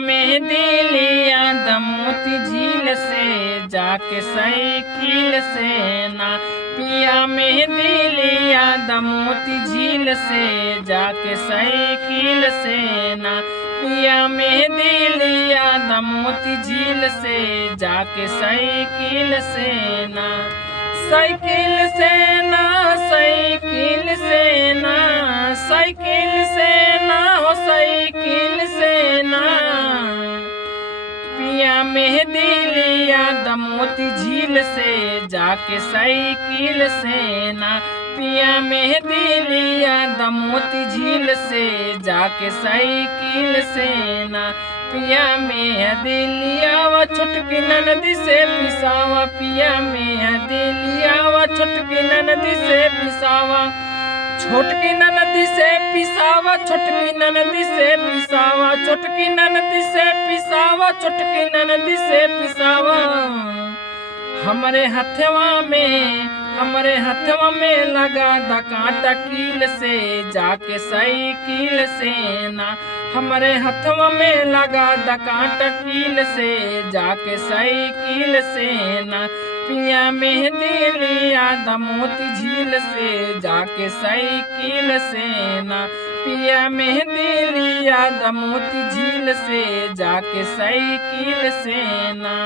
मेहंदी लिया दमोती झील से जाके साइकिल से ना। पिया मेहंदी लिया दमोती झील से जाके साइकिल से ना। पिया मेहंदी लिया दमोती झील से जाके साइकिल से ना। साइकिल से ना, साइकिल से ना, साइकिल से ना हो, साइकिल से ना। पिया मेहंदी लिया दमोती झील से जाके साइकिल से ना। पिया मेहंदी लिया दमोती झील से जाके साइकिल से ना। पिया मेहंदी लिया व छुटकी ननदी से पिसावा। पिया मेहंदी लिया व छुटकी ननदी से पिसावा। छोटकी ननदी से पिसावा, छोटकी ननदी से पिसावा, छोटकी ननदी से पिसावा, छोटकी ननदी से पिसावा। हमरे हथवा में लगा द कांटा कील से जाके साइकिल से ना। हमरे हथवा में लगा द कांटा कील से जाके साइकिल से ना। पिया मेहंदी लिया दमोती झील से जाके साइकिल से ना। पिया मेहंदी लिया दमोती झील से जाके साइकिल से ना।